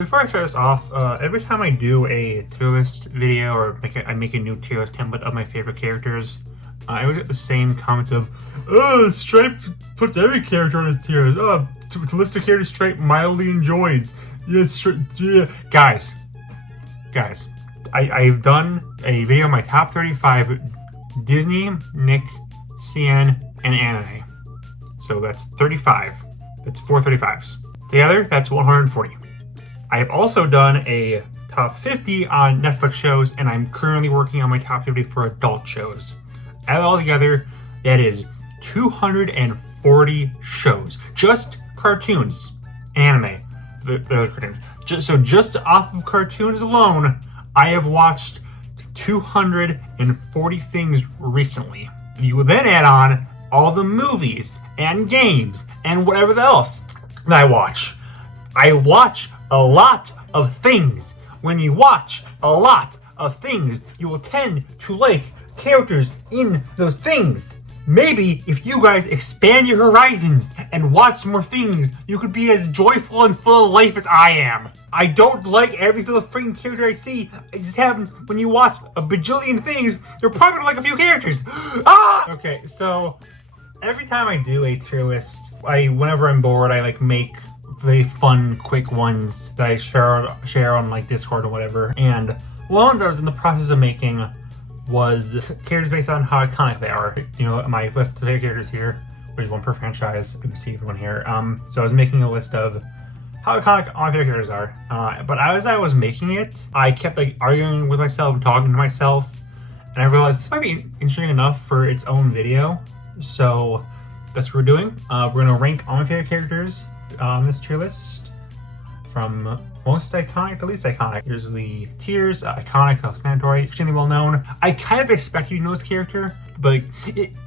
Before I start this off, every time I do a tier list video or I make a new tier list template of my favorite characters, I always get the same comments of, "Oh, Stripe puts every character on his tier list. Oh, to list a character Stripe mildly enjoys." Yes, yeah. Guys, I've done a video on my top 35 Disney, Nick, CN, and anime. So that's 35. That's 4 35s. Together, that's 140. I have also done a top 50 on Netflix shows, and I'm currently working on my top 50 for adult shows. Add it all together, that is 240 shows. Just cartoons and anime. Just off of cartoons alone, I have watched 240 things recently. You will then add on all the movies and games and whatever else that I watch. I watch a lot of things. When you watch a lot of things, you will tend to like characters in those things. Maybe if you guys expand your horizons and watch more things, you could be as joyful and full of life as I am. I don't like every single freaking character I see. It just happens when you watch a bajillion things, you're probably gonna like a few characters. Okay, so every time I do a tier list, whenever I'm bored, I make very fun, quick ones that I share on Discord or whatever. And one that I was in the process of making was characters based on how iconic they are. You know, my list of favorite characters here, there's one per franchise. You can see everyone here. So I was making a list of how iconic all my favorite characters are. But as I was making it, I kept arguing with myself and talking to myself, and I realized this might be interesting enough for its own video. So that's what we're doing. We're gonna rank all my favorite characters on this tier list from most iconic to least iconic. Here's the tiers: iconic, self-explanatory, extremely well known. I kind of expect you to know this character, but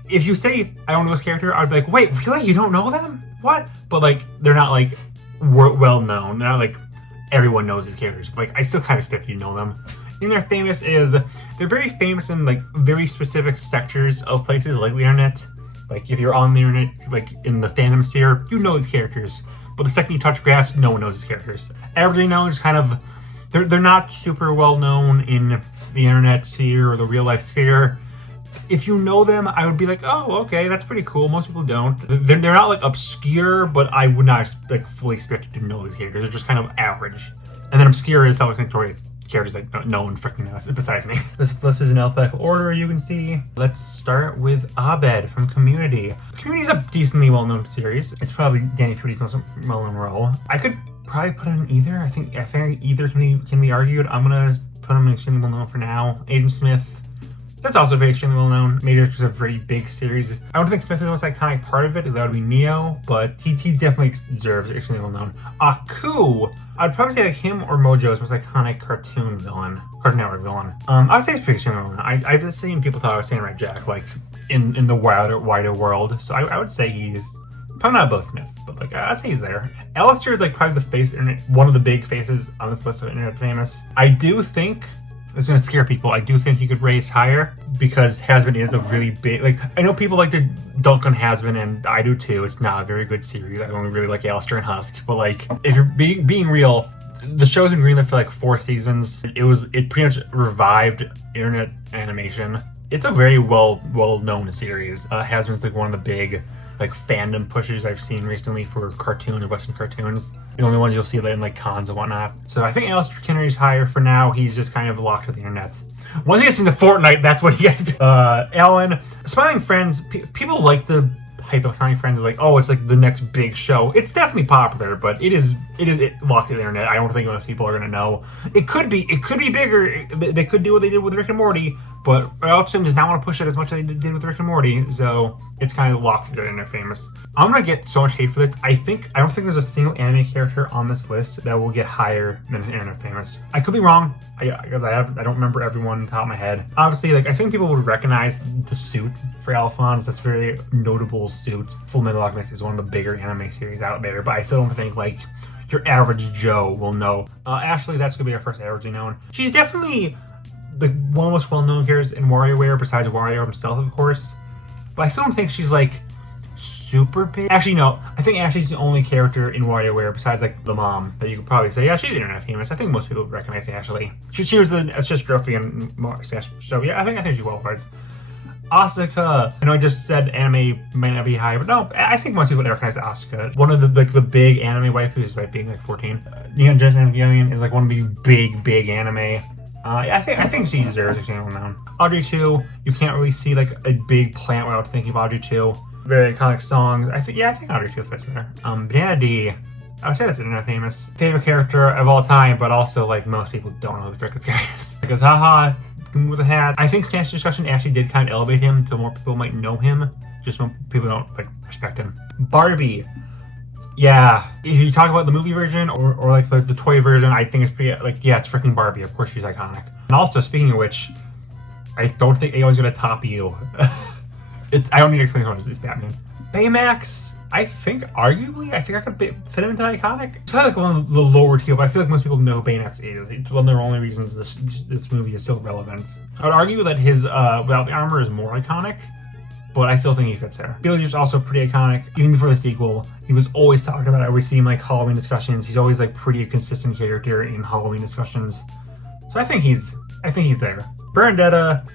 if you say I don't know this character, I'd be like, wait, really? You don't know them? What? But they're not well known. They're not everyone knows these characters. But I still kind of expect you to know them. And they're very famous in very specific sectors of places like the internet. If you're on the internet, in the fandom sphere, you know these characters. But the second you touch grass, no one knows these characters. Everybody knows they're not super well known in the internet sphere or the real life sphere. If you know them, I would be like, oh, okay, that's pretty cool. Most people don't. They're not obscure, but I would not fully expect you to know these characters. They're just kind of average. And then obscure is self-explanatory characters that no one freaking knows besides me. This list is in alphabetical order, you can see. Let's start with Abed from Community. Community is a decently well-known series. It's probably Danny Pudi's most well-known role. I could probably put it in either. I think either can be argued. I'm gonna put him in extremely well-known for now. Agent Smith. That's also very extremely well-known. Maybe it's just a very big series. I don't think Smith is the most iconic part of it, because that would be Neo, but he definitely deserves extremely well-known. Aku! I'd probably say him or Mojo's most iconic Cartoon Network villain. I would say it's pretty extremely well-known. I've just seen people thought I was saying Red Jack, in the wider world, so I would say he's probably not above Smith, but I'd say he's there. Alistair is probably the face, one of the big faces on this list of internet famous. I do think it's gonna scare people. I do think he could raise higher because Has-Been is a really big. I know people like to dunk on Has-Been, and I do too. It's not a very good series. I only really like Alistair and Husk. But if you're being real, the show's been greenlit for 4 seasons. It pretty much revived internet animation. It's a very well known series. Has-Been's one of the big fandom pushes I've seen recently for cartoons or Western cartoons. The only ones you'll see in cons and whatnot. So I think Alistair Kinnery's higher for now. He's just kind of locked to the internet. Once he gets into Fortnite, that's what he gets. Alan, Smiling Friends. People like the hype of Smiling Friends. It's the next big show. It's definitely popular, but it is locked to the internet. I don't think most people are gonna know. It could be bigger. They could do what they did with Rick and Morty, but Alchim does not want to push it as much as they did with Rick and Morty, so it's kind of locked to internet famous. I'm gonna get so much hate for this. I don't think there's a single anime character on this list that will get higher than internet famous. I could be wrong, because I don't remember everyone on the top of my head. Obviously, I think people would recognize the suit for Alphonse. That's a very notable suit. Full Metal Alchemist is one of the bigger anime series out there, but I still don't think your average Joe will know. Ashley, that's gonna be our first averagely known. She's definitely one of the most well-known characters in WarioWare, besides Wario himself, of course. But I still don't think she's super big. Actually, no. I think Ashley's the only character in WarioWare besides like the mom that you could probably say, yeah, she's internet famous. I think most people recognize Ashley. She was the assist trophy in Smash. So yeah, I think she qualifies. Asuka. I know I just said anime might not be high, but no, I think most people recognize Asuka. One of the big anime waifus, despite being like 14. Neon Genesis Evangelion is like one of the big anime. Yeah, I think she deserves a channel now. Audrey 2, you can't really see like a big plant without thinking of Audrey 2. Very iconic songs. I think Audrey 2 fits there. Banana D, I would say that's internet famous. Favorite character of all time, but also like most people don't know who the frick this guy is. Because haha, with a hat. I think Smash Discussion actually did kind of elevate him to more people might know him. Just when people don't like respect him. Barbie. Yeah, if you talk about the movie version or like the toy version, I think it's pretty like, yeah, it's freaking Barbie. Of course she's iconic. And also, speaking of which, I don't think anyone's gonna top you. I don't need to explain how it's Batman. Baymax, I think arguably, I could fit him into iconic. It's kind of like one of the lower tier, but I feel like most people know who Baymax is. It's one of the only reasons this movie is still relevant. I would argue that his Without the Armor is more iconic, but I still think he fits there. Beetlejuice also pretty iconic. Even before the sequel, he was always talked about. I always see him like Halloween discussions. He's always like pretty consistent character in Halloween discussions. So I think he's there. Bernadetta,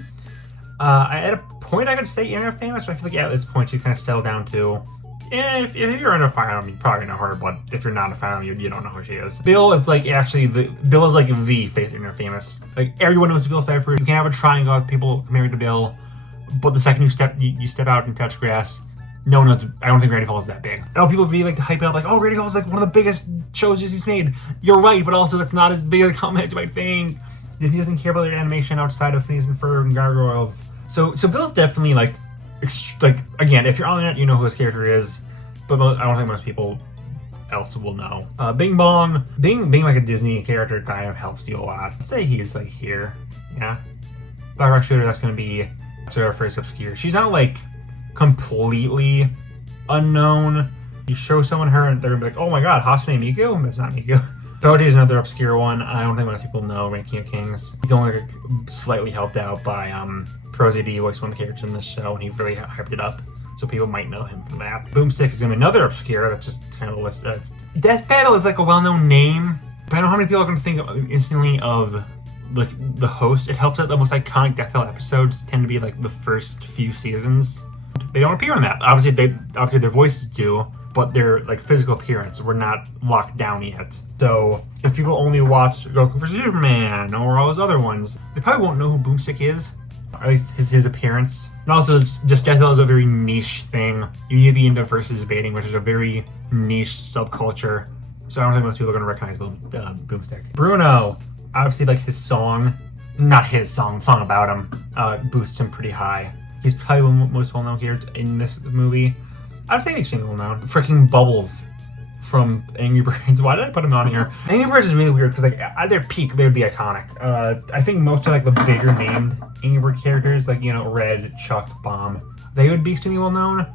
at a point I could say internet famous, but I feel like at this point she kind of settled down to, if you're in a fandom, you probably know her, but if you're not in a fandom, you don't know who she is. Bill is like the face internet famous. Like everyone knows Bill Cipher. You can have a triangle of people married to Bill, but the second you step out and touch grass, no one knows. I don't think Gravity Falls is that big. I know people really like to hype it up, like, oh, Gravity Falls is like one of the biggest shows Disney's made. You're right, but also that's not as big a comment as you might think. Disney doesn't care about their animation outside of Phineas and Ferb and Gargoyles. So Bill's definitely like again, if you're on the internet, you know who his character is, but I don't think most people else will know. Bing Bong, being like a Disney character kind of helps you a lot. I'd say he's like here, yeah. Black Rock Shooter, that's gonna be our first obscure. She's not like completely unknown. You show someone her and they're gonna be like, oh my god, Hasune Miku? That's not Miku. Doji is another obscure one. I don't think most people know Ranking of Kings. He's only like slightly helped out by ProZD, voiced one of the characters in this show, and he really hyped it up. So people might know him from that. Boomstick is gonna be another obscure. That's just kind of a list. Death Battle is like a well-known name, but I don't know how many people are gonna think instantly of like the host. It helps that the most iconic Death Battle episodes tend to be like the first few seasons. They don't appear in that. Obviously their voices do, but their like physical appearance were not locked down yet. So if people only watch Goku vs. Superman or all those other ones, they probably won't know who Boomstick is, or at least his appearance. And also, just Death Battle is a very niche thing. You need to be into versus debating, which is a very niche subculture. So I don't think most people are going to recognize Boomstick. Bruno, obviously, like his song, not his song, the song about him, boosts him pretty high. He's probably one of the most well-known characters in this movie. I'd say extremely well-known. Freaking Bubbles from Angry Birds. Why did I put him on here? Angry Birds is really weird because like at their peak they would be iconic. I think most of like the bigger named Angry Bird characters, like, you know, Red, Chuck, Bomb, they would be extremely well-known.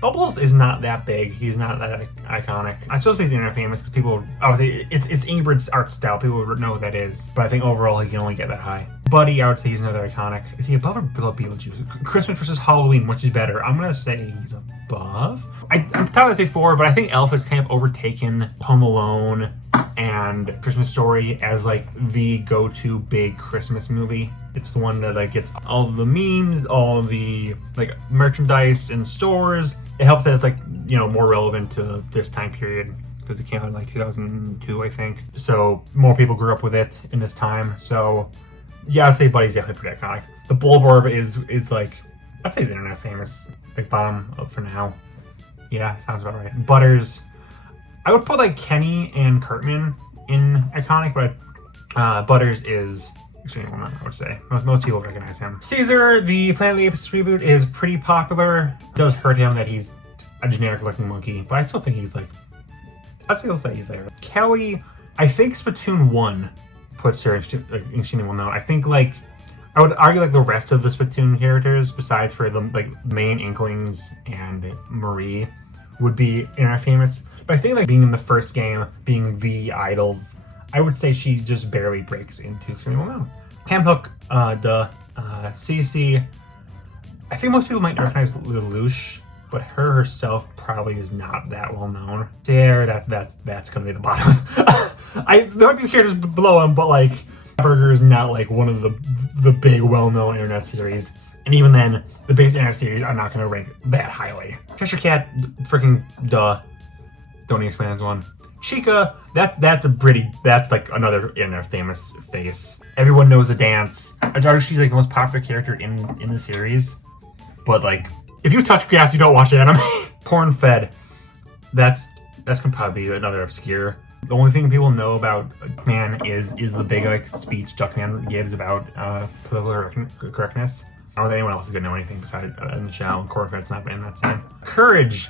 Bubbles is not that big. He's not that iconic. I still say he's internet famous because people, obviously, it's Angry Bird's art style. People would know who that is. But I think overall he can only get that high. Buddy, I would say he's another iconic. Is he above or below Beetlejuice? Christmas versus Halloween, which is better? I'm going to say he's above. I've talked about this before, but I think Elf has kind of overtaken Home Alone and Christmas Story as like the go-to big Christmas movie. It's the one that like gets all the memes, all the like merchandise in stores. It helps that it's like, you know, more relevant to this time period because it came out in like 2002, I think. So more people grew up with it in this time. So yeah, I'd say Buddy's definitely pretty iconic. The Bulborb is like, I'd say he's internet famous. Big bottom up for now. Yeah, sounds about right. Butters, I would put like Kenny and Cartman in iconic, but Butters is extremely well known, I would say. Most people recognize him. Caesar, the Planet of the Apes reboot, is pretty popular. It does hurt him that he's a generic looking monkey, but I still think he's like, I'd still say he's there. Kelly, I think Splatoon 1 puts her extremely well known. I think like, I would argue like the rest of the Splatoon characters, besides for the like main Inklings and Marie, would be internet famous. But I think like being in the first game, being the idols, I would say she just barely breaks into extremely well known. Cam Hook, Cece. I think most people might recognize Lelouch but her herself probably is not that well known. There, that's gonna be the bottom. There might be characters below him, but like Burger is not like one of the big well-known internet series, and even then, the biggest internet series are not gonna rank that highly. Cheshire Cat, freaking duh. Don't need to explain this one. Chica, that's like another internet famous face. Everyone knows the dance. She's like the most popular character in the series, but like if you touch grass, you don't watch anime. Porn Fed, that's gonna probably be another obscure. The only thing people know about Duckman is the big like speech Duckman gives about political correctness. I don't think anyone else is gonna know anything besides in the show. And Cornfed's not in that scene. Courage.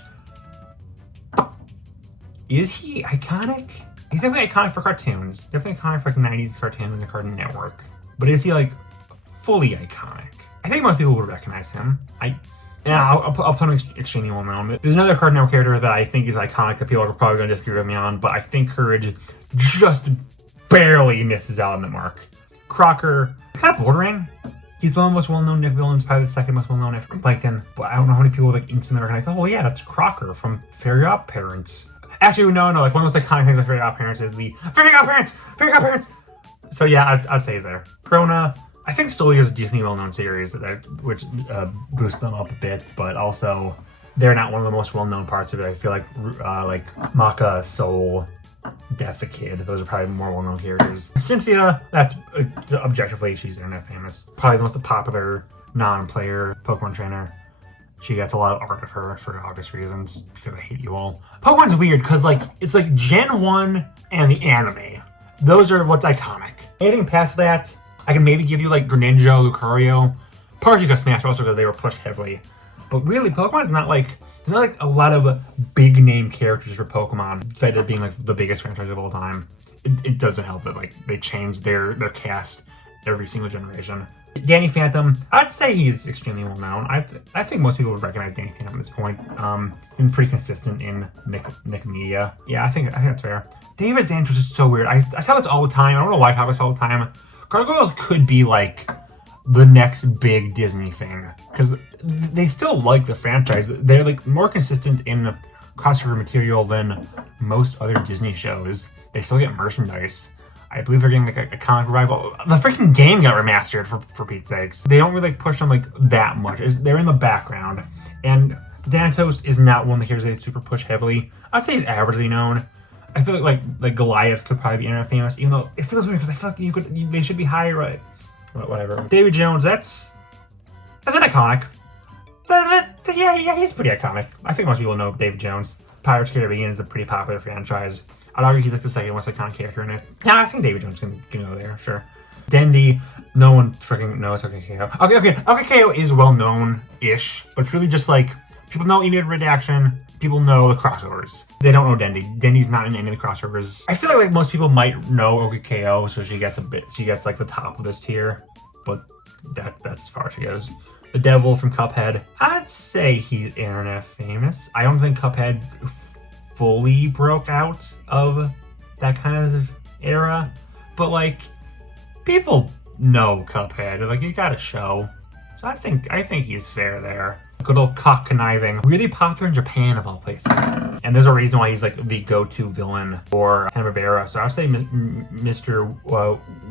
Is he iconic? He's definitely iconic for cartoons. Definitely iconic for like 90s cartoons and the Cartoon Network. But is he like fully iconic? I think most people would recognize him. I'll put him extremely well known. There's another Cartoon Network character that I think is iconic that people are probably going to disagree with me on, but I think Courage just barely misses out on the mark. Crocker, kind of bordering. He's one of the most well-known Nick villains, probably the second most well-known after Plankton. But I don't know how many people like instantly recognize, oh yeah, that's Crocker from Fairy Godparents. Actually, no, like one of the most iconic things about Fairy Godparents is the Fairy Godparents! So yeah, I'd say he's there. Krona, I think solely is a decently well-known series, which boosts them up a bit, but also they're not one of the most well-known parts of it. I feel like Maka, Soul, Death the Kid, those are probably more well-known characters. Cynthia, that's objectively, she's internet famous. Probably the most popular non-player Pokemon trainer. She gets a lot of art of her for obvious reasons, because I hate you all. Pokemon's weird, because like it's like Gen 1 and the anime. Those are what's iconic. Anything past that, I can maybe give you like Greninja, Lucario, partially because Smash, also because they were pushed heavily. But really, Pokemon's not like, there's not like a lot of big name characters for Pokemon, despite it being like the biggest franchise of all time. It doesn't help that like they change their cast every single generation. Danny Phantom, I'd say he's extremely well known. I think most people would recognize Danny Phantom at this point. Been pretty consistent in Nick media. Yeah, I think that's fair. David Xantos is so weird. I tell this all the time. I don't know why I tell this all the time. Gargoyles could be like the next big Disney thing, because they still like the franchise. They're like more consistent in crossover material than most other Disney shows. They still get merchandise. I believe they're getting like a comic revival. The freaking game got remastered for Pete's sakes. They don't really like push them like that much. They're in the background. And Thanatos is not one of the heroes they super push heavily. I'd say he's averagely known. I feel like Goliath could probably be internet famous, even though it feels weird because I feel like they should be higher, right? Whatever. Davy Jones, that's an iconic. Yeah, he's pretty iconic. I think most people know Davy Jones. Pirates of the Caribbean is a pretty popular franchise. I'd argue he's like the second most iconic character in it. Yeah, I think Davy Jones can go there, sure. Dendy, no one freaking knows OKKO. Okay, OKKO is well known-ish, but it's really just like, people know Immediate Redaction, people know the crossovers. They don't know Dendy. Dendy's not in any of the crossovers. I feel like most people might know OKKO, so she gets like the top of this tier, but that's as far as she goes. The Devil from Cuphead, I'd say he's internet famous. I don't think Cuphead fully broke out of that kind of era, but like people know Cuphead, like you got a show, so I think he's fair there. Good old Cock Conniving, really popular in Japan of all places, and there's a reason why he's like the go-to villain for Hanna-Barbera. So I'll say Mr.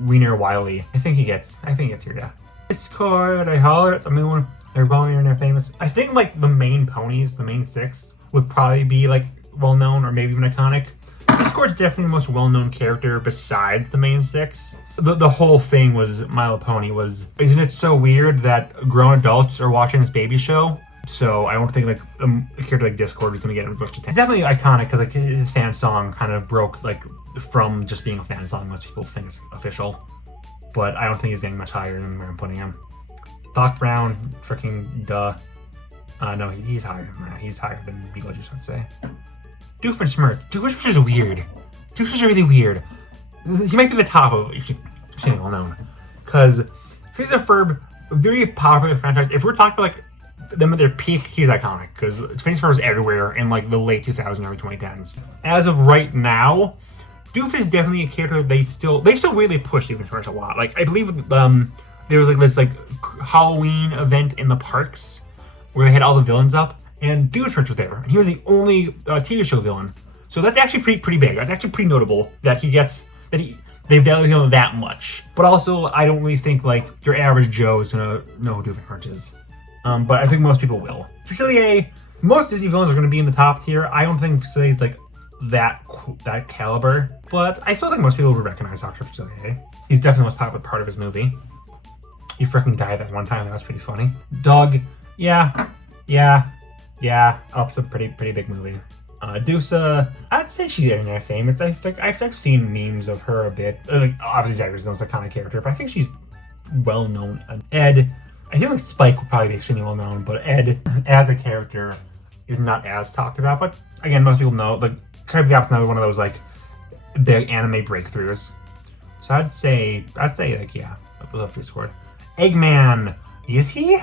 Wiener Wiley. I think he gets here. Yeah. Discord, I holler at the moon. They're probably internet famous. I think like the main ponies, the main six, would probably be like well-known or maybe even iconic. Discord's definitely the most well-known character besides the main six. The whole thing was My Little Pony was, isn't it so weird that grown adults are watching this baby show? So I don't think like a character like Discord is going to get much attention. He's definitely iconic because like his fan song kind of broke like from just being a fan song. Most people think it's official, but I don't think he's getting much higher than where I'm putting him. Doc Brown, freaking duh. No, he's higher than that. He's higher than Beetlejuice, I'd say. Doofenshmirtz. Doofenshmirtz is weird. Doofenshmirtz is really weird. He might be the top of extremely well known. Because Phineas and Ferb, very popular franchise. If we're talking about like them at their peak, he's iconic. Because Phineas and Ferb was everywhere in like the late 2000s, early 2010s. As of right now, Doof is definitely a character they still really push Doofenshmirtz a lot. Like I believe there was like this like Halloween event in the parks where they had all the villains up, and Doofenshmirtz was there, and he was the only TV show villain. So that's actually pretty big. That's actually pretty notable that they value him that much. But also, I don't really think like your average Joe is gonna know who Doofenshmirtz is. But I think most people will. Facilier, most Disney villains are gonna be in the top tier. I don't think Facilier is like that caliber, but I still think most people would recognize Dr. Facilier. He's definitely the most popular part of his movie. He freaking died that one time. That was pretty funny. Doug, yeah. Up's a pretty big movie. Dusa, I'd say she's internet famous. I've seen memes of her a bit. Like, obviously, Zagreus is the most iconic character, but I think she's well known. Ed, I feel like Spike would probably be extremely well known, but Ed as a character is not as talked about. But again, most people know. Like, Kirby Gap's another one of those like big anime breakthroughs. So I'd say like yeah, I love Discord. Eggman, is he?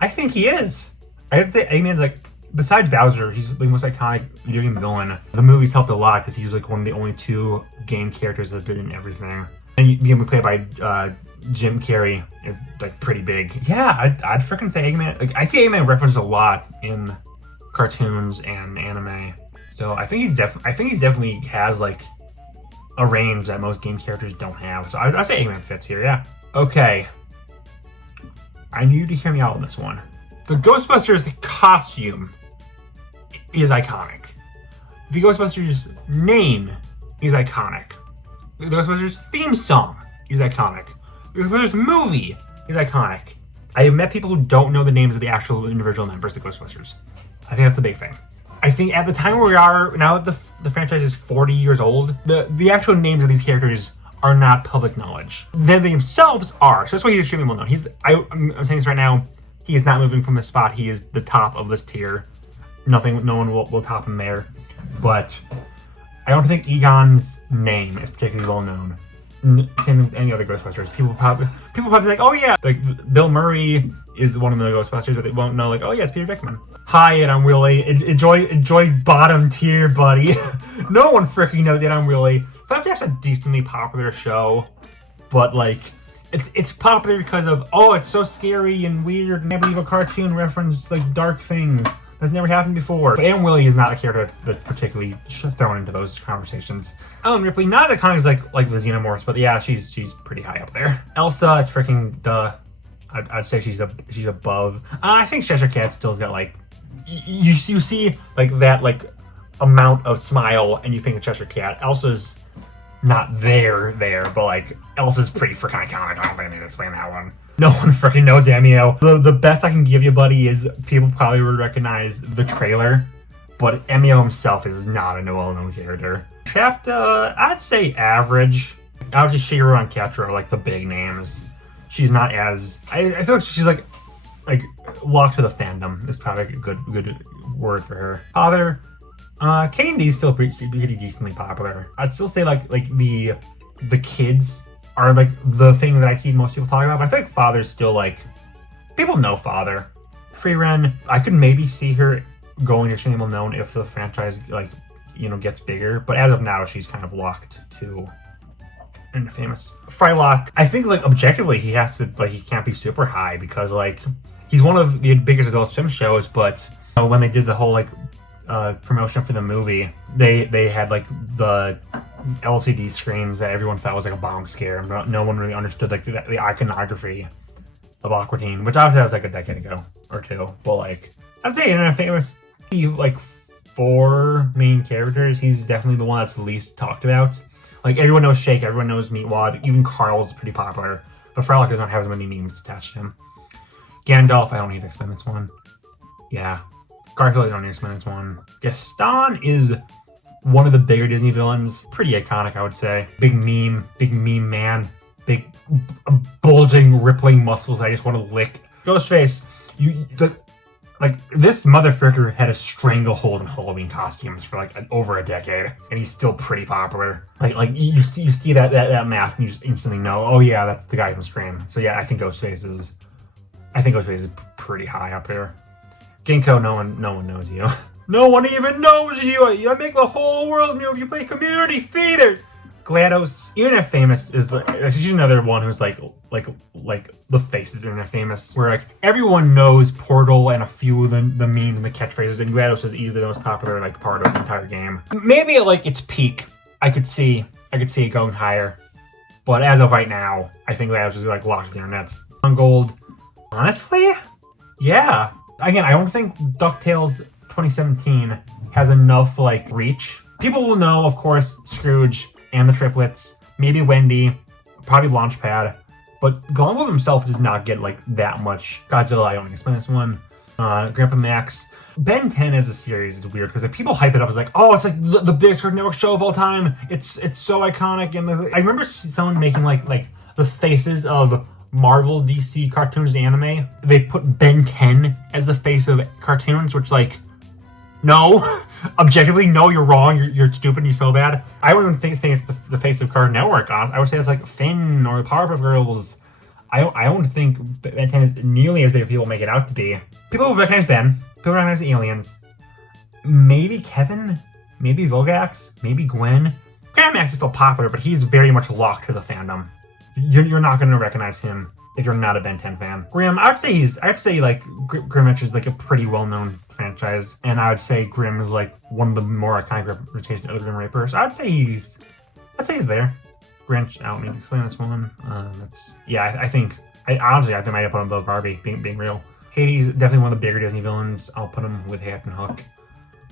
I think he is. I'd say Eggman's like, besides Bowser, he's the most iconic video game villain. The movie's helped a lot because he was like one of the only 2 game characters that did in everything. And the game we played by Jim Carrey is like pretty big. Yeah, I'd freaking say Eggman. Like I see Eggman referenced a lot in cartoons and anime. So I think he's definitely has like a range that most game characters don't have. So I'd say Eggman fits here. Yeah. Okay. I need you to hear me out on this one. The Ghostbusters costume is iconic. The Ghostbusters name is iconic. The Ghostbusters theme song is iconic. The Ghostbusters movie is iconic. I have met people who don't know the names of the actual individual members of the Ghostbusters. I think that's the big thing. I think at the time where we are, now that the franchise is 40 years old, the actual names of these characters are not public knowledge. They themselves are. So that's why he's extremely well known. I'm saying this right now, he is not moving from this spot. He is the top of this tier. No one will top him there. But I don't think Egon's name is particularly well known. Same with any other Ghostbusters. People probably like, oh yeah, like Bill Murray is one of the Ghostbusters, but they won't know like, oh yeah, it's Peter Venkman. Hi, Eight Armed Willy. Enjoy bottom tier, buddy. No one freaking knows Eight Armed Willy. Flapjack's a decently popular show, but like it's popular because of it's so scary and weird and never even a cartoon reference like dark things. That's never happened before. But Eight Armed Willy is not a character that's particularly thrown into those conversations. Ellen Ripley, not as iconic as like the Xenomorphs, but yeah, she's pretty high up there. Elsa, freaking I'd say she's above. I think Cheshire Cat still's got like you see like that like amount of smile and you think of Cheshire Cat. Elsa's not there, but like Elsa's pretty freaking iconic. I don't think I need to explain that one. No one freaking knows Emio. The best I can give you, buddy, is people probably would recognize the trailer, but Emio himself is not a well-known character. Trapped, I'd say average. Obviously, Shiro and Catra are like the big names. She's not as I feel like she's like locked to the fandom is probably a good word for her. Father, K&D's still pretty decently popular. I'd still say like the kids are like the thing that I see most people talking about, but I feel like Father's still like people know Father. Free-Ren, I could maybe see her going extremely well known if the franchise gets bigger, but as of now she's kind of locked to famous. Frylock, I think like objectively he can't be super high because like he's one of the biggest Adult Swim shows, but when they did the whole promotion for the movie, they had like the LCD screens that everyone thought was like a bomb scare. No one really understood like the iconography of Aqua Teen, which obviously that was like a decade ago or two. But like I'd say Internet Famous, like 4 main characters, he's definitely the one that's the least talked about. Like everyone knows Shake, everyone knows Meatwad, even Carl's pretty popular, but Frylock does not have as many memes attached to him. Gandalf, I don't need to explain this one. Yeah. Garfield, I don't need to explain this one. Gaston is one of the bigger Disney villains. Pretty iconic, I would say. Big meme man. Big bulging, rippling muscles I just want to lick. Ghostface, this motherfucker had a stranglehold in Halloween costumes for over a decade, and he's still pretty popular. You see that mask and you just instantly know, oh yeah, that's the guy from Scream. So yeah, I think Ghostface is pretty high up here. Ginkgo, no one knows you. No one even knows you. You make the whole world know if you play Community Feeder. GLaDOS, internet famous is she's another one who's like the face is internet famous, where like everyone knows Portal and a few of the memes and the catchphrases, and GLaDOS is easily the most popular like part of the entire game. Maybe at like its peak, I could see it going higher, but as of right now, I think GLaDOS is like locked to the internet. On Gold, honestly, yeah. Again, I don't think DuckTales 2017 has enough like reach. People will know, of course, Scrooge and the triplets, maybe Wendy, probably Launchpad, but Gumball himself does not get like that much. Godzilla, I don't explain this one. Grandpa Max. Ben 10 as a series is weird because like people hype it up as like, oh, it's like the biggest Cartoon Network show of all time. It's so iconic. And I remember someone making like the faces of Marvel, DC cartoons and anime. They put Ben 10 as the face of cartoons, which like, no, objectively, no, you're wrong. You're stupid and you're so bad. I wouldn't think it's the face of Cartoon Network. I would say it's like Finn or the Powerpuff Girls. I don't think Ben 10 is nearly as big as people make it out to be. People recognize Ben. People recognize the aliens. Maybe Kevin. Maybe Vilgax. Maybe Gwen. Grandmax is still popular, but he's very much locked to the fandom. You're not going to recognize him if you're not a Ben 10 fan. Grimm, I'd say like Grimm is like a pretty well-known franchise, and I would say Grimm is like one of the more iconic representations of the Grim Reaper. So I'd say he's there. Grinch, I don't need to explain this one. I think I might have put him above Barbie, being real. Hades, definitely one of the bigger Disney villains. I'll put him with Captain Hook.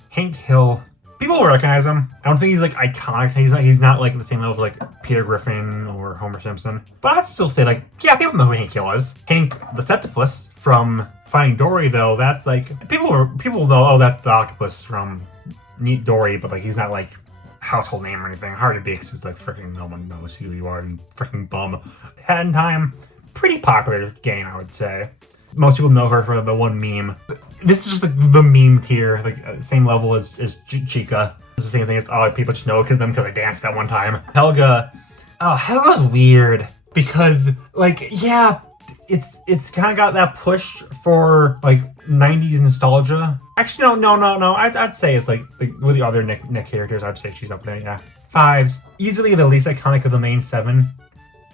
Hank Hill, people will recognize him. I don't think he's like iconic. He's not like the same level as like Peter Griffin or Homer Simpson. But I'd still say like, yeah, people know who Hank Hill is. Hank the Septopus from Finding Dory, though, that's like people know, oh, that's the octopus from Neat Dory, but like he's not like household name or anything. Hard to be because it's like freaking no one knows who you are, you freaking bum. Hat in Time, pretty popular game, I would say. Most people know her for the one meme. This is just like the meme tier, like same level as Chica. It's the same thing as people just know because I danced that one time. Helga's weird because like yeah, it's kind of got that push for like 90s nostalgia. Actually, no. I'd say it's like with the other Nick characters. I'd say she's up there. Yeah, Fives, easily the least iconic of the main seven.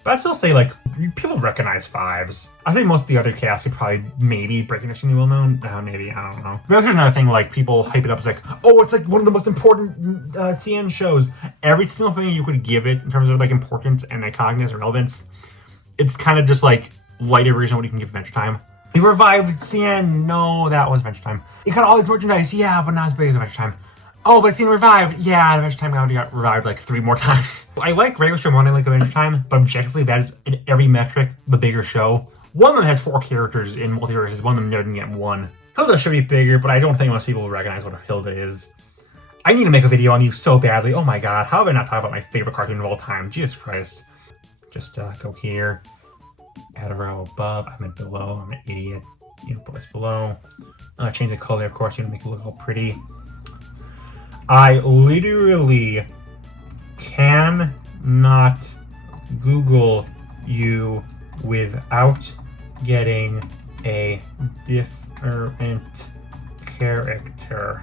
But I'd still say, like, people recognize Fives. I think most of the other cast would probably maybe Breaking Extremely well known. Maybe, I don't know. But there's another thing, like, people hype it up as like, oh, it's like one of the most important CN shows. Every single thing you could give it in terms of, like, importance and iconicness and relevance, it's kind of just, like, lighter version of what you can give Adventure Time. They revived CN. No, that was Adventure Time. It got all this merchandise. Yeah, but not as big as Adventure Time. Oh, but CN revived. Yeah, Adventure Time got revived like 3 more times. I like regular show more than I like Adventure Time, but objectively, that is in every metric the bigger show. One of them has 4 characters in multiverses. One of them didn't get 1. Hilda should be bigger, but I don't think most people will recognize what Hilda is. I need to make a video on you so badly. Oh my god, how have I not talked about my favorite cartoon of all time? Jesus Christ. Just go here. Add a row above. I meant below. I'm an idiot. Put this below. Change the color, of course, make it look all pretty. I literally cannot Google you without getting a different character.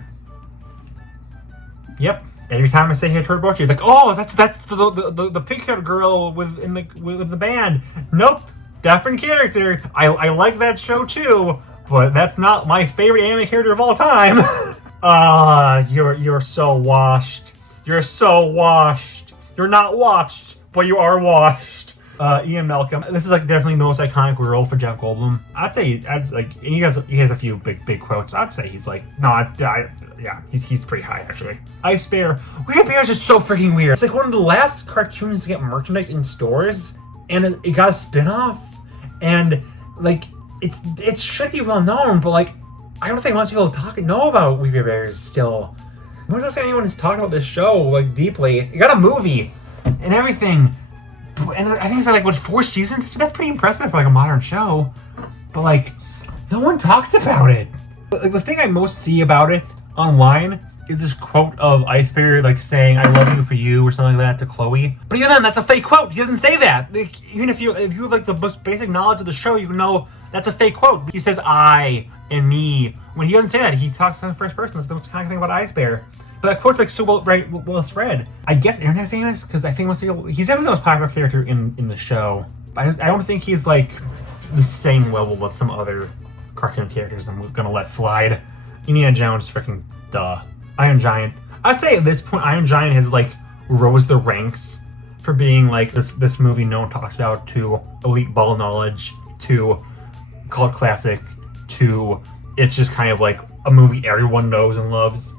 Yep. Every time I say hey Turbo, she's like, oh, that's the pink-haired girl with the band. Nope, different character. I like that show too, but that's not my favorite anime character of all time. You're so washed. You're so washed. You're not washed, but you are washed. Ian Malcolm. This is like definitely the most iconic role for Jeff Goldblum. I'd say, and he has a few big quotes. I'd say he's like, he's pretty high actually. Ice Bear. Weird Bears is so freaking weird. It's like one of the last cartoons to get merchandise in stores, and it got a spin-off, and like it should be well known, but like, I don't think most people know about We Be Bears still. When does anyone has talked about this show like deeply? It got a movie and everything, and I think it's like 4 seasons. That's pretty impressive for like a modern show, but like no one talks about it. Like the thing I most see about it online is this quote of Ice Bear like saying "I love you for you" or something like that to Chloe. But even then, that's a fake quote. He doesn't say that. Like, even if you have like the most basic knowledge of the show, you know that's a fake quote. He says "I" and "me" when he doesn't say that. He talks in the first person. That's the most kind of thing about Ice Bear. But that quote's like so well spread. I guess internet famous because I think he's definitely the most popular character in the show. But I don't think he's like the same level as some other cartoon characters I'm gonna let slide. Indiana Jones, freaking duh. Iron Giant. I'd say at this point, Iron Giant has like rose the ranks for being like this movie no one talks about, to elite ball knowledge, to cult classic, to it's just kind of like a movie everyone knows and loves.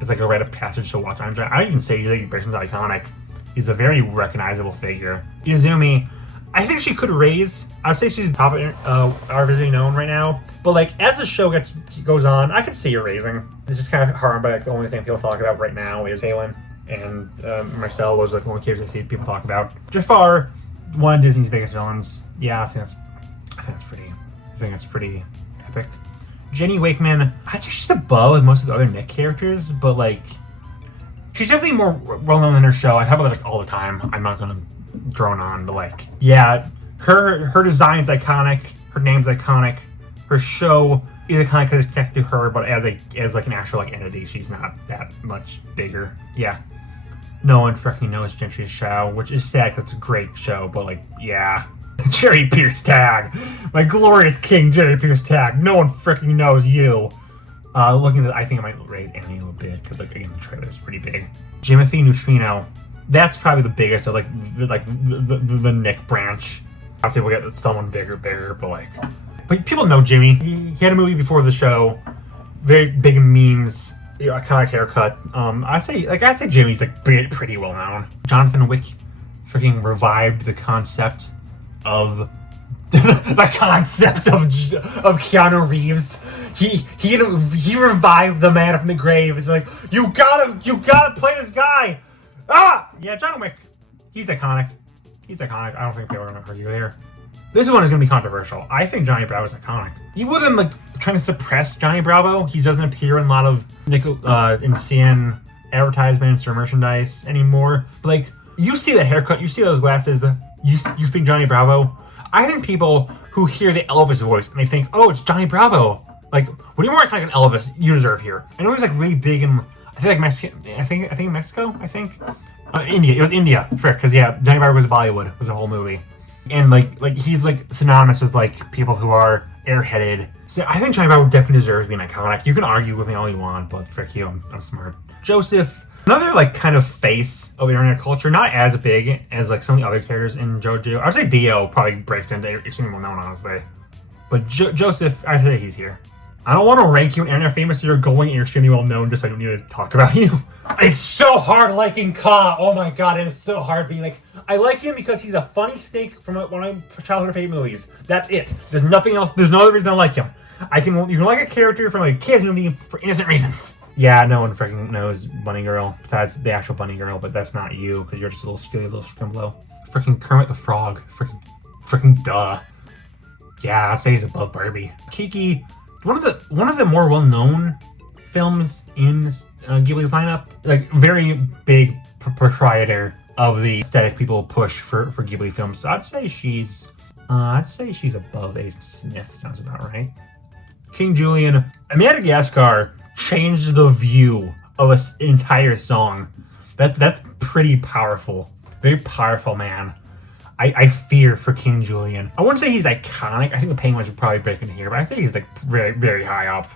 It's like a rite of passage to watch Iron Giant. I don't even say he's Bryson's iconic. He's a very recognizable figure. Izumi, I think she could raise. I would say she's top our visually known right now. But like as the show goes on, I could see her raising. It's just kind of hard, but like the only thing people talk about right now is Phelan and Marcel. Those are like the only characters I see people talk about. Jafar, one of Disney's biggest villains. Yeah, I think that's pretty epic. Jenny Wakeman, I'd say she's above most of the other Nick characters, but like she's definitely more well known than her show. I talk about it like all the time. I'm not gonna drone on, but like yeah, her design's iconic, her name's iconic, her show is iconic because it's connected to her, but as like an actual like entity, she's not that much bigger. Yeah. No one freaking knows Gentry's show, which is sad because it's a great show, but like, yeah. Jerry Pierce tag! My glorious king, Jerry Pierce tag! No one freaking knows you! Looking at I think I might raise Annie a little bit, because like again, the trailer's pretty big. Jimothy Neutrino. That's probably the biggest of like the Nick branch. I'd say we'll get someone bigger, but people know Jimmy. He had a movie before the show, very big in memes, iconic haircut. I'd say Jimmy's like pretty well known. Jonathan Wick freaking revived the concept of Keanu Reeves. He revived the man from the grave. It's like you gotta play this guy. Yeah, John Wick. He's iconic. I don't think people are gonna argue there. This one is gonna be controversial. I think Johnny Bravo is iconic. Even with him like trying to suppress Johnny Bravo, he doesn't appear in a lot of in CN advertisements or merchandise anymore. But like you see that haircut, you see those glasses, you think Johnny Bravo. I think people who hear the Elvis voice and they think, oh, it's Johnny Bravo. Like, what are you more iconic than Elvis you deserve here? I know he's like really big in I feel like Mexican. I think Mexico. India. It was India. Frick, because yeah, Johnny Bravo was Bollywood. It was a whole movie, and like he's like synonymous with like people who are airheaded. So I think Johnny Bravo definitely deserves being iconic. You can argue with me all you want, but frick you, I'm smart. Joseph, another like kind of face of internet culture, not as big as like some of the other characters in JoJo. I would say Dio probably breaks into extremely well known, honestly, but Joseph, I think he's here. I don't want to rank you in internet famous. You're going and you're extremely well known, just so I don't need to talk about you. It's so hard liking Ka. Oh my god, it is so hard being like, I like him because he's a funny snake from one of my childhood favorite movies. That's it. There's nothing else. There's no other reason I like him. You can like a character from like a kid's movie for innocent reasons. Yeah, no one freaking knows Bunny Girl besides the actual Bunny Girl, but that's not you because you're just a little skilly little scrimblow. Freaking Kermit the Frog. Freaking duh. Yeah, I'd say he's above Barbie. Kiki. One of the more well-known films in Ghibli's lineup, like very big proprietor of the aesthetic people push for Ghibli films. So I'd say she's above Agent Smith. Sounds about right. King Julian, Madagascar changed the view of an entire song. That's pretty powerful. Very powerful, man. I fear for King Julian. I wouldn't say he's iconic. I think the Penguins would probably break into here, but I think he's like very, very high up.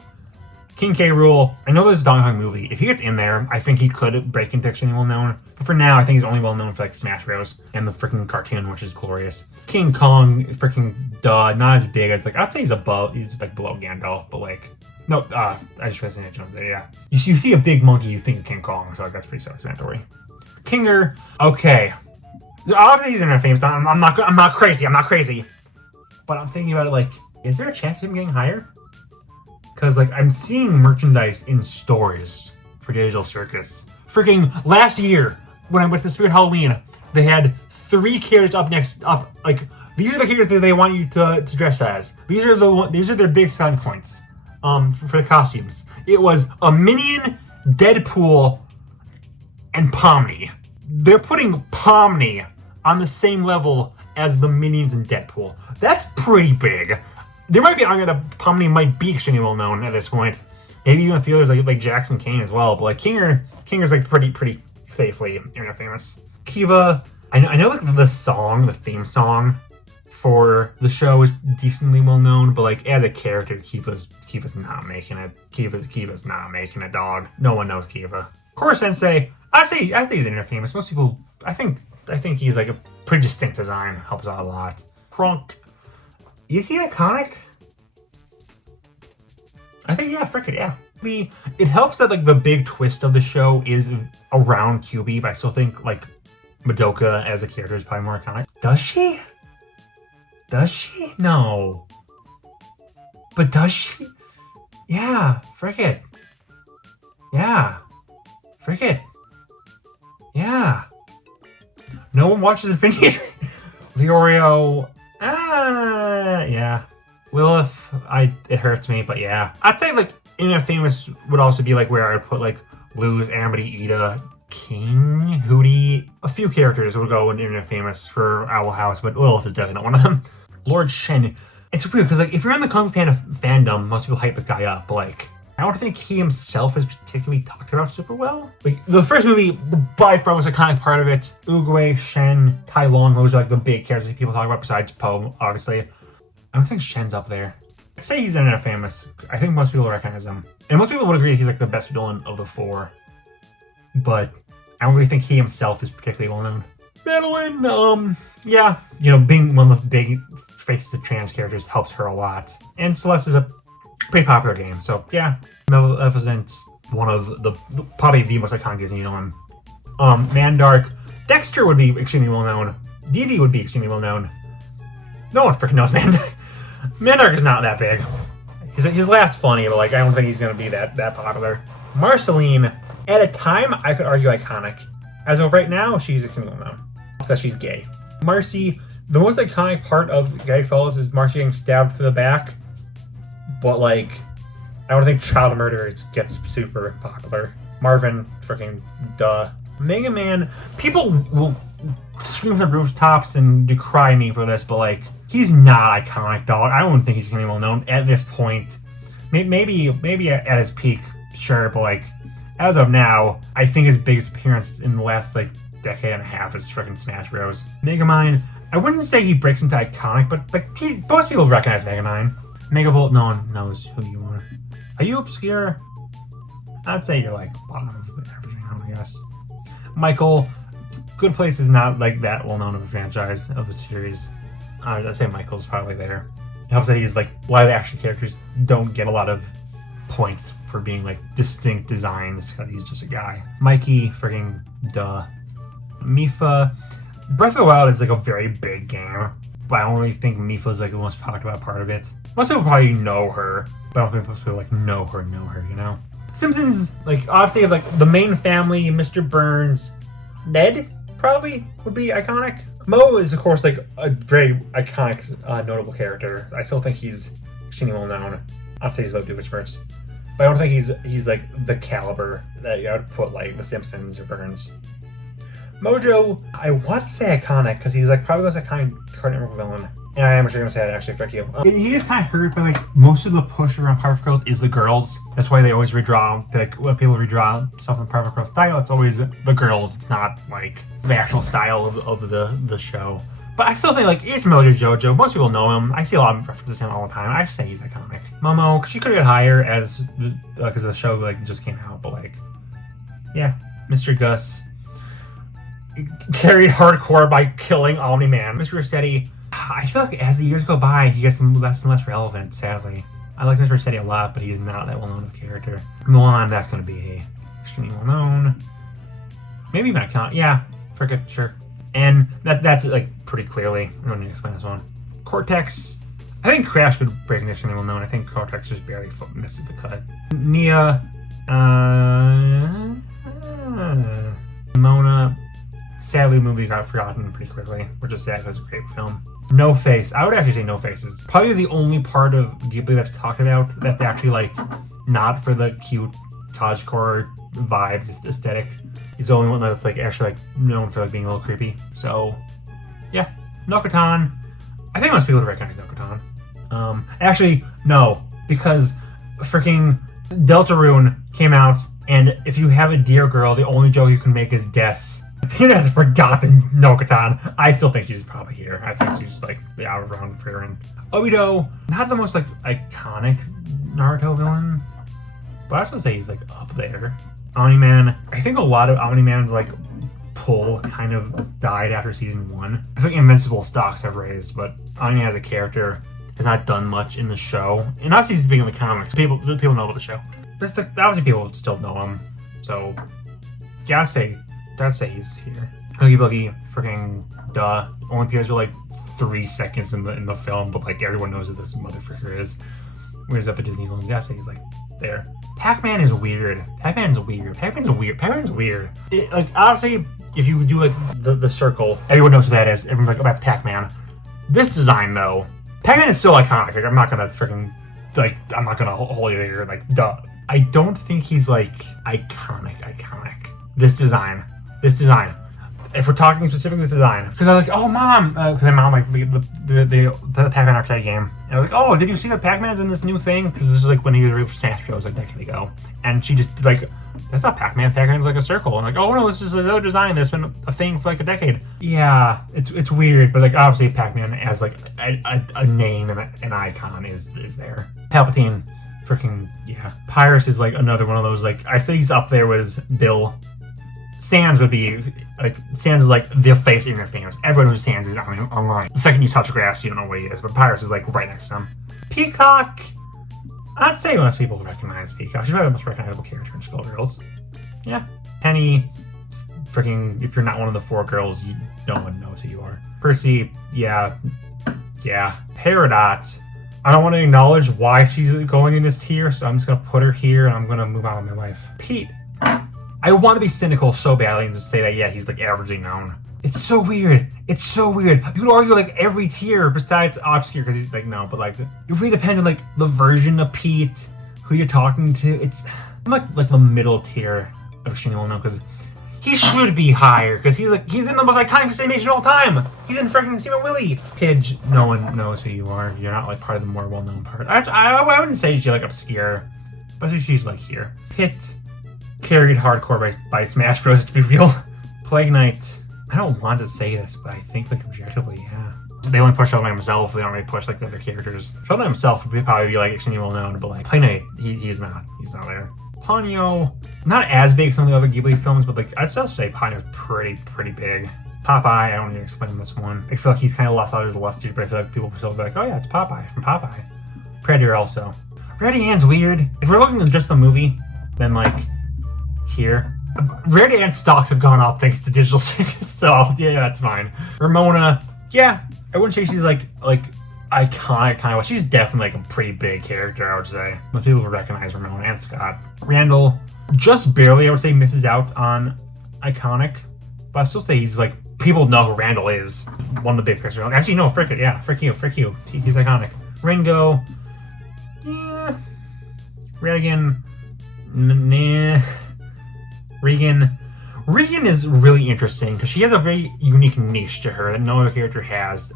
King K. Rool. I know this is a Donkey Kong movie. If he gets in there, I think he could break into extremely well known. But for now, I think he's only well known for like Smash Bros. And the freaking cartoon, which is glorious. King Kong, freaking duh, not as big as like I'd say he's like below Gandalf, but like no, I just realized Indiana Jones there. Yeah, you see a big monkey, you think of King Kong, so that's pretty self-explanatory. Kinger. Okay. Obviously he's internet famous. I'm not crazy. But I'm thinking about it like, is there a chance of him getting higher? Because like I'm seeing merchandise in stores for Digital Circus. Freaking last year when I went to Spirit Halloween, they had 3 characters up. Like these are the characters that they want you to dress as. These are their big selling points. For the costumes, it was a Minion, Deadpool, and Pomni. They're putting Pomni on the same level as the Minions and Deadpool. That's pretty big. There might be an argument that Pomni might be extremely well known at this point. Maybe even feel there's like Jackson Kane as well. But like Kinger, Kinger's like pretty safely internet famous. Kiva, I know like the theme song for the show is decently well known, but like as a character, Kiva's not making it. Kiva's not making it, dog. No one knows Kiva. Korra Sensei, I think he's internet famous. Most people, I think he's like a pretty distinct design, helps out a lot. Krunk, is he iconic? I think, yeah, frick it, yeah. It helps that like the big twist of the show is around QB, but I still think like Madoka as a character is probably more iconic. Does she? Does she? No. But does she? Yeah, frick it. Yeah. Frick it. Yeah. No one watches Infinity. Leorio. Yeah. Lilith, it hurts me, but yeah. I'd say like internet famous would also be like where I would put like Luz, Amity, Ida, King, Hootie. A few characters would go in internet famous for Owl House, but Lilith is definitely not one of them. Lord Shen. It's weird because like if you're in the Kung Fu Panda fandom, most people hype this guy up, but like I don't think he himself is particularly talked about super well. Like the first movie, by far was a iconic part of it. Oogway, Shen, Tai Long, those are like the big characters that people talk about besides Poe, obviously. I don't think Shen's up there. I'd say he's internet famous. I think most people recognize him. And most people would agree he's like the best villain of the four. But I don't really think he himself is particularly well known. Madeline, yeah. You know, being one of the big faces of trans characters helps her a lot. And Celeste is a pretty popular game, so yeah. Maleficent's one of the probably the most iconic Disney villain. Mandark. Dexter would be extremely well known. Dee would be extremely well known. No one freaking knows Mandark. Mandark is not that big. His last funny, but like I don't think he's gonna be that popular. Marceline, at a time I could argue iconic. As of right now, she's extremely well known. So she's gay. Marcy, the most iconic part of Gay Falls is Marcy getting stabbed through the back. But like, I don't think child murder gets super popular. Marvin, freaking duh. Mega Man, people will scream from rooftops and decry me for this, but like, he's not iconic, dog. I don't think he's gonna be well known at this point. Maybe at his peak, sure, but like, as of now, I think his biggest appearance in the last like decade and a half is freaking Smash Bros. Megamind, I wouldn't say he breaks into iconic, but like most people recognize Megamind. Megavolt, no one knows who you are. Are you obscure? I'd say you're like bottom of the average, I guess. Michael, Good Place is not like that well known of a franchise, of a series. I'd say Michael's probably there. It helps that he's like live action characters don't get a lot of points for being like distinct designs because he's just a guy. Mikey, freaking duh. Mifa, Breath of the Wild is like a very big game, but I don't really think Mifa's like the most talked about part of it. Most people probably know her, but I don't think most people like know her, you know? Simpsons, like obviously have like the main family, Mr. Burns, Ned probably would be iconic. Mo is of course like a very iconic, notable character. I still think he's extremely well known. I'll say he's about Doofenshmirtz, but I don't think he's like the caliber that I would put like the Simpsons or Burns. Mojo, I want to say iconic because he's like probably the most iconic Cartoon Network villain. And I am actually going to say that actually, frick you. He is kind of hurt by like most of the push around Powerpuff Girls is the girls. That's why they always redraw, like when people redraw stuff in Powerpuff Girls style, it's always the girls. It's not like the actual style of the show. But I still think like it's Mojo Jojo. Most people know him. I see a lot of references to him all the time. I just say he's iconic. Momo, she could get higher as because the show like just came out, but like yeah, Mr. Gus carried hardcore by killing Omni-Man. Mr. Rossetti, I feel like as the years go by, he gets less and less relevant, sadly. I like Mr. Rossetti a lot, but he's not that well-known of a character. Mulan, that's going to be extremely well-known. Maybe even iconic. Yeah, frick it, sure. And that's like pretty clearly. I don't need to explain this one. Cortex, I think Crash could break into extremely well-known. I think Cortex just barely misses the cut. Nia, Mona, sadly, the movie got forgotten pretty quickly, which is sad because it's a great film. No Face. I would actually say No Face is probably the only part of Ghibli that's talked about that's actually like not for the cute cottagecore vibes aesthetic. He's the only one that's like actually like known for like being a little creepy. So yeah, Nokotan. I think most people would recognize Nokotan. Actually no, because freaking Deltarune came out And if you have a dear girl, the only joke you can make is Des. He has forgotten No-Katan. I still think she's probably here. I think she's like out around Frieren. Obito, not the most like iconic Naruto villain, but I was gonna say he's like up there. Omni-Man, I think a lot of Omni-Man's like pull kind of died after season 1. I think Invincible stocks have raised, but Omni-Man as a character has not done much in the show. And obviously he's big in the comics. People know about the show. That's like, obviously people still know him. So yeah, I'd say he's here. Oogie Boogie, freaking duh. Only appears for like 3 seconds in the film, but like everyone knows who this motherfucker is. Where's up the Disney films? Yeah, I'd say he's like there. Pac-Man is weird. Pac-Man's weird. Like obviously, if you do like the circle, everyone knows who that is. Everyone's like, oh, that's Pac-Man. This design though, Pac-Man is still iconic. Like I'm not gonna hold you here. Like duh. I don't think he's like iconic. This design. If we're talking specifically this design, because I was like, oh mom, because my mom like the Pac-Man arcade game. And I was like, oh, did you see that Pac-Man's in this new thing? Because this is like when he was released for Smash Bros. Like a decade ago, and she just like, that's not Pac-Man. Pac-Man's like a circle. And like, oh no, this is another design that's been a thing for like a decade. Yeah, it's weird, but like obviously Pac-Man as like a name and an icon is there. Palpatine, freaking yeah. Pyrus is like another one of those like I think he's up there with Bill. Sans would be like Sans is like the face in your famous. Everyone who Sans is online. The second you touch grass, you don't know what he is. But Pyrus is like right next to him. Peacock. I'd say most people recognize Peacock. She's probably the most recognizable character in Skullgirls. Yeah. Penny. Freaking. If you're not one of the 4 girls, no one knows who you are. Percy. Yeah. Peridot. I don't want to acknowledge why she's going in this tier, so I'm just gonna put her here and I'm gonna move on with my life. Pete. I want to be cynical so badly and just say that, yeah, he's like averagely known. It's so weird. You could argue like every tier besides obscure because he's like, no, but like it really depends on like the version of Pete, who you're talking to. It's like the middle tier of extremely well known because he should be higher because he's in the most iconic animation of all time. He's in freaking Eight Armed Willy. Pidge, no one knows who you are. You're not like part of the more well-known part. I wouldn't say she's like obscure, but she's like here. Pit. Carried hardcore by Smash Bros. To be real. Plague Knight. I don't want to say this, but I think like objectively, yeah. They only push Shogun Knight himself. They don't really push like the other characters. Shogun Knight himself would probably be like extremely well known, but like Plague Knight, he's not there. Ponyo, not as big as some of the other Ghibli films, but like I'd still say Ponyo's pretty big. Popeye, I don't need to explain this one. I feel like he's kind of lost out as a luster, but I feel like people still be like, oh yeah, it's Popeye from Popeye. Predator also. Rarity Hand's weird. If we're looking at just the movie, then like here. Rarity Hand stocks have gone up thanks to Digital Circus, so yeah, that's fine. Ramona, yeah, I wouldn't say she's like iconic kind of. She's definitely like a pretty big character, I would say. Most people would recognize Ramona and Scott. Randall, just barely, I would say, misses out on iconic, but I still say he's like, people know who Randall is. One of the big characters. Actually, no, frick you. He's iconic. Ringo, yeah. Radigan, nah. Regan is really interesting because she has a very unique niche to her that no other character has.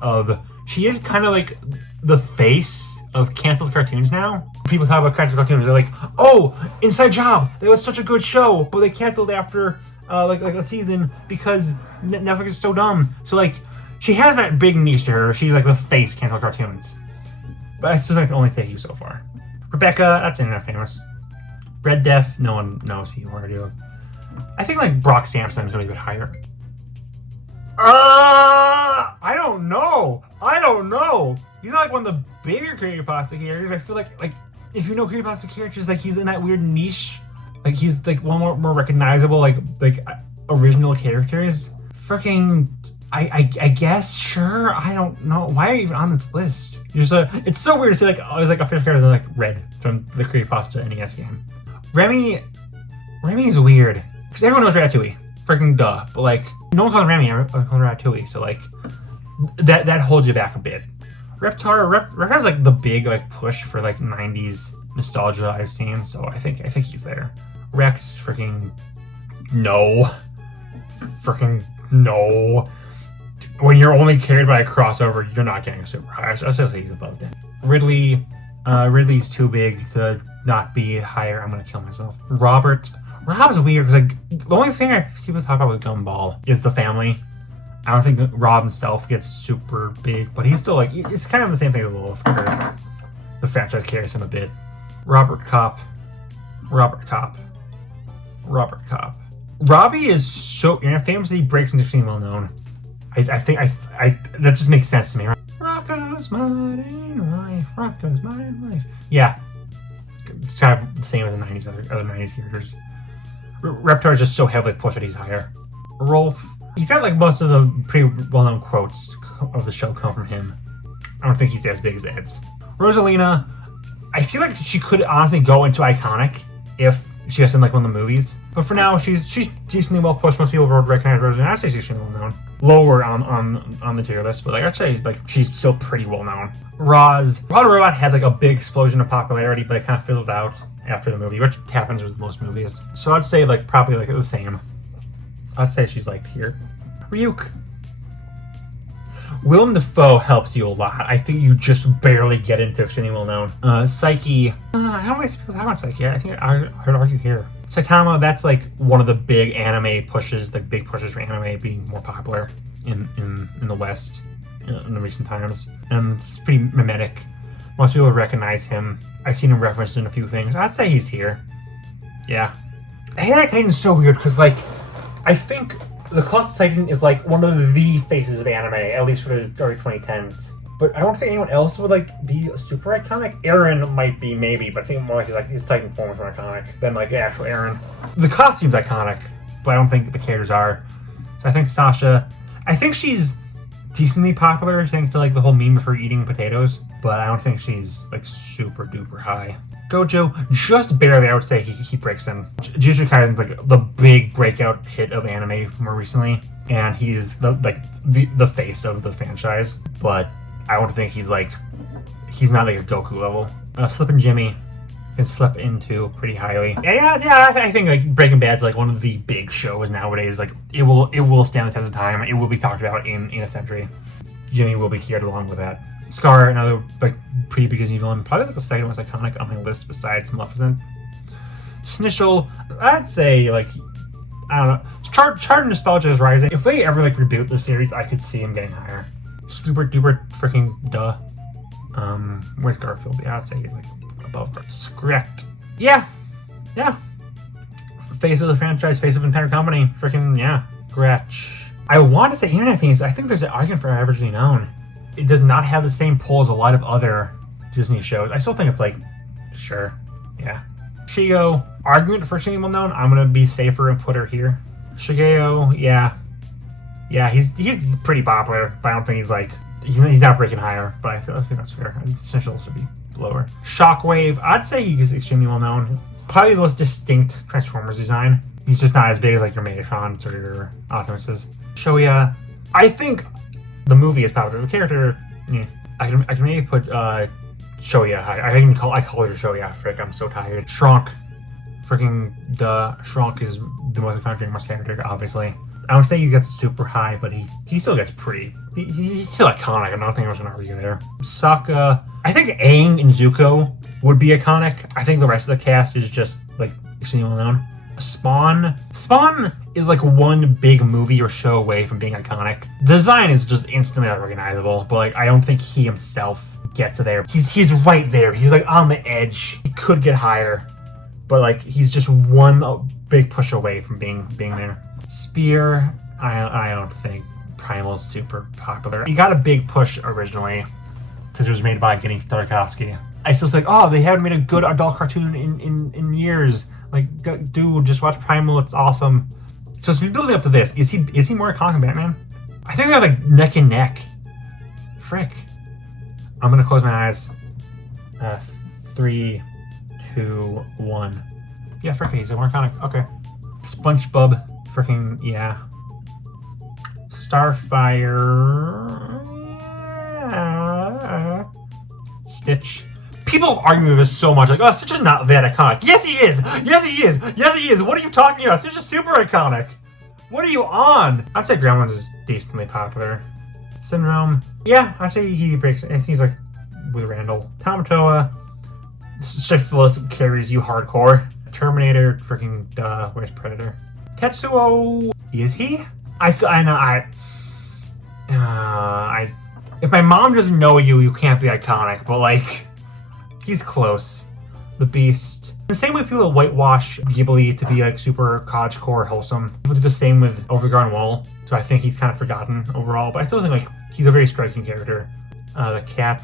She is kind of like the face of canceled cartoons now. People talk about canceled cartoons, they're like, oh, Inside Job, that was such a good show, but they canceled after like a season because Netflix is so dumb. So like, she has that big niche to her. She's like the face of canceled cartoons. But I still think I can only take you so far. Rebecca, that's internet famous. Red Death, no one knows who you are, do. I think like Brock Sampson is going to be a bit higher. I don't know. He's not like one of the bigger creepypasta characters. I feel like if you know creepypasta characters, like he's in that weird niche. Like he's like one more recognizable like original characters. Freaking, I guess sure. I don't know why are you even on this list. It's so weird to say like there's like a first character like Red from the creepypasta NES game. Remy is weird. Because everyone knows Ratatouille. Freaking duh. But like, no one calls Remy, everyone calls Ratatouille. So like, that holds you back a bit. Reptar's like the big like push for like 90s nostalgia I've seen. So I think he's there. Rex, freaking no. When you're only carried by a crossover, you're not getting a super high. I still say he's above that. Ridley's too big to not be higher. I'm gonna kill myself. Rob's weird because like the only thing people talk about with Gumball is the family. I don't think that Rob himself gets super big, but he's still like it's kind of the same thing with Wolf. The franchise carries him a bit. Robert Kopp. Robbie is so famous that he breaks into extremely well known. I think that just makes sense to me. Rocco's Modern Life. Rocco's Modern Life. Yeah. It's kind of the same as the 90s, other 90s characters. Reptar is just so heavily pushed that he's higher. Rolf. He's got like most of the pretty well-known quotes of the show come from him. I don't think he's as big as Ed's. Rosalina. I feel like she could honestly go into iconic if she has in like one of the movies. But for now, she's decently well pushed. Most people would recognize Rosalina. I'd say she's well known. Lower on the tier list, but like I'd say like she's still pretty well known. Roz. Rod Robot had like a big explosion of popularity, but it kind of fizzled out after the movie, which happens with most movies. So I'd say like probably like the same. I'd say she's like here. Ryuk. Willem Dafoe helps you a lot. I think you just barely get into extremely well known. Psyche. How many people talk about Psyche? I think I would argue here. Saitama, that's like one of the big anime pushes, like big pushes for anime being more popular in the West in the recent times. And it's pretty mimetic. Most people would recognize him. I've seen him referenced in a few things. I'd say he's here. Yeah. Attack Titan's so weird because like I think the Colossus Titan is like one of the faces of anime, at least for the early 2010s. But I don't think anyone else would like be super iconic. Eren might be maybe, but I think more like his Titan form is more iconic than like the actual Eren. The costume's iconic, but I don't think the characters are. So I think Sasha. I think she's decently popular thanks to like the whole meme of her eating potatoes, but I don't think she's like super duper high. Gojo, just barely, I would say he breaks in. Jujutsu Kaisen's like the big breakout hit of anime more recently, and he's the face of the franchise. But I don't think he's not like a Goku level. Slip and Jimmy can slip into pretty highly. Yeah. I think like Breaking Bad's like one of the big shows nowadays. Like it will stand the test of time. It will be talked about in a century. Jimmy will be here along with that. Scar, another like pretty big Disney villain. Probably like the second most iconic on my list besides Maleficent. Snitchel, I'd say like I don't know. Chart Nostalgia is rising. If they ever like reboot the series, I could see him getting higher. Super duper freaking duh. Where's Garfield? Yeah, I'd say he's like above Garfield. Scrat. Yeah. Face of the franchise, face of the entire company. Freaking yeah. Gretch. I want to say Internet Famous. I think there's an argument for averagely known. It does not have the same pull as a lot of other Disney shows. I still think it's like, sure, yeah. Shigo, argument for extremely well known. I'm gonna be safer and put her here. Shigeo, yeah, he's pretty popular, but I don't think he's not breaking higher. But I think that's fair. Essential should be lower. Shockwave, I'd say he's extremely well known. Probably the most distinct Transformers design. He's just not as big as like your Megatrons or your Optimuses. Shoya, I think. The movie is popular. The character, yeah. I can maybe put Shoya high. I call her Shoya. Frick, I'm so tired. Shrunk, freaking Shrunk is the most iconic character, obviously. I don't think he gets super high, but he still gets pretty. He's still iconic. I don't think I was gonna argue there. Sokka, I think Aang and Zuko would be iconic. I think the rest of the cast is just like extremely well known. Spawn is like one big movie or show away from being iconic. The design is just instantly unrecognizable, but like I don't think he himself gets to there. He's right there. He's like on the edge. He could get higher, but like he's just one big push away from being there. Spear, I don't think Primal's super popular. He got a big push originally because it was made by Genny Tartakovsky. I still think, oh, they haven't made a good adult cartoon in years. Like, dude, just watch Primal. It's awesome. So it's building up to this. Is he more iconic than Batman? I think they're like neck and neck. Frick. I'm gonna close my eyes. 3, 2, 1. Yeah, frick, he's more iconic. Okay. SpongeBob. Freaking yeah. Starfire. Yeah. Stitch. People argue with this so much, like, oh, Stitch is not that iconic. Yes, he is! Yes, he is! Yes, he is! What are you talking about? Stitch is super iconic! What are you on? I'd say Gremlins is decently popular. Syndrome, yeah, I'd say he breaks, he's like, with Randall. Tamatoa, Syphilis carries you hardcore. Terminator, freaking where's Predator? Tetsuo, is he? I know, if my mom doesn't know you, you can't be iconic, but like, he's close. The Beast. The same way people whitewash Ghibli to be like super cottagecore wholesome. People do the same with Overgrown Wall, so I think he's kind of forgotten overall, but I still think like he's a very striking character. The cat,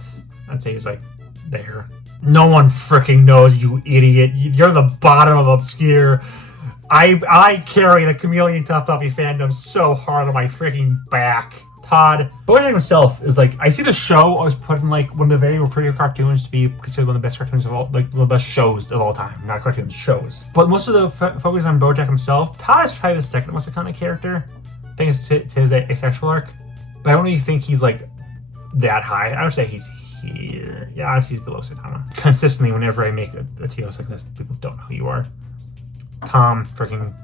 I'd say he's like there. No one freaking knows, you idiot. You're the bottom of obscure. I carry the Chameleon Tough Puppy fandom so hard on my freaking back. Todd. BoJack himself is like, I see the show always put in like one of the very referred cartoons to be considered one of the best cartoons of all, like one of the best shows of all time. Not cartoons, shows. But most of the focus on BoJack himself. Todd is probably the second most iconic character. I think it's his asexual arc. But I don't really think he's like that high. I would say he's here. Yeah, honestly, he's below Saitama. Consistently, whenever I make a TOS like this, people don't know who you are. Tom, freaking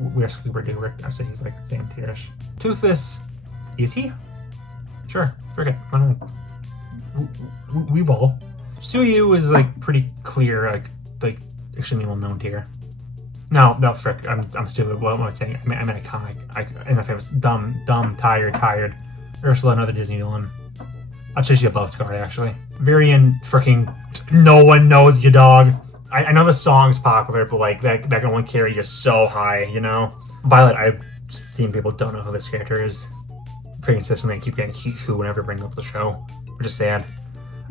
we're super duper. I'd say he's like same tierish. Toothless. Is he? Sure. Frick it. I don't know. Weeball. Suyu is like pretty clear, like extremely well known tier. No, frick. I'm stupid. What am I saying? I mean iconic. And if it was dumb, tired. Ursula, another Disney villain. I'd say she's above Scar actually. Varian, freaking. No one knows you, dog. I know the song's popular, but like that can only carry you so high, you know. Violet, I've seen people don't know who this character is. Pretty consistently, I keep getting Kiku whenever I bring up the show, which is sad.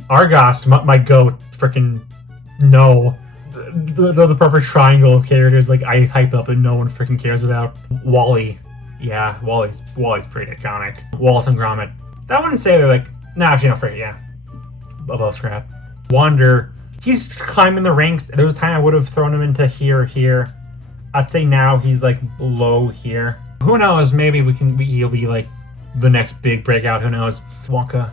Argos, my goat, freaking no. The perfect triangle of characters like I hype up and no one freaking cares about. Wally, yeah, Wally's pretty iconic. Wallace and Gromit, that wouldn't say they're like, nah, actually no, frick, yeah, above Scrap. Wander, he's climbing the ranks. There was a time I would have thrown him into here. I'd say now he's like below here. Who knows? Maybe he'll be like the next big breakout. Who knows? Wonka,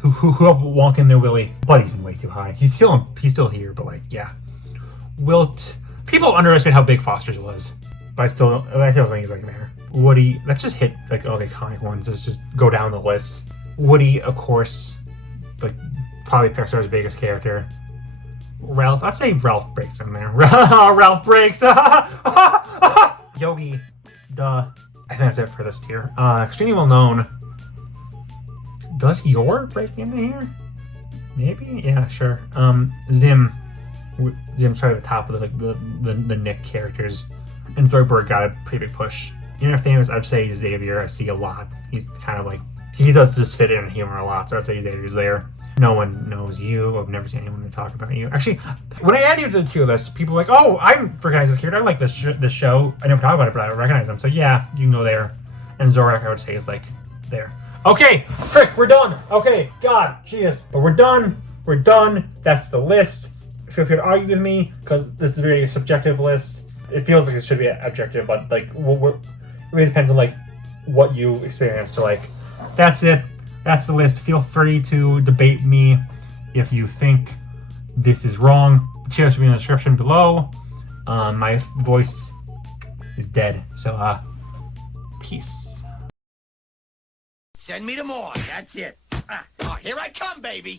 who Wonka and the Willy, but he's been way too high. He's still here, but like yeah. Wilt. People underestimate how big Foster's was, but I still think he's like there. Woody. Let's just hit like all the iconic ones. Let's just go down the list. Woody, of course, like probably Pixar's biggest character. Ralph, I'd say Ralph breaks in there. Ralph breaks. Yogi, duh. I think that's it for this tier. Extremely well known. Does Yor break into here? Maybe. Yeah, sure. Zim's probably the top of the Nick characters, and Thorberg got a pretty big push. Famous, I'd say Xavier. I see a lot. He's kind of like he does just fit in humor a lot, so I'd say Xavier's there. No one knows you. I've never seen anyone talk about you. Actually, when I add you to the tier list, people are like, oh, I recognize this character. I like this show. I never talk about it, but I recognize them. So yeah, you can go there. And Zorak, I would say, is like there. Okay, frick, we're done. Okay, God, jeez. But we're done. We're done. That's the list. Feel free to argue with me, because this is a very subjective list. It feels like it should be objective, but like, it really depends on like what you experience. So like, that's it. That's the list. Feel free to debate me if you think this is wrong. The tier should be in the description below. My voice is dead, so peace. Send me to more. That's it. Oh, here I come, baby.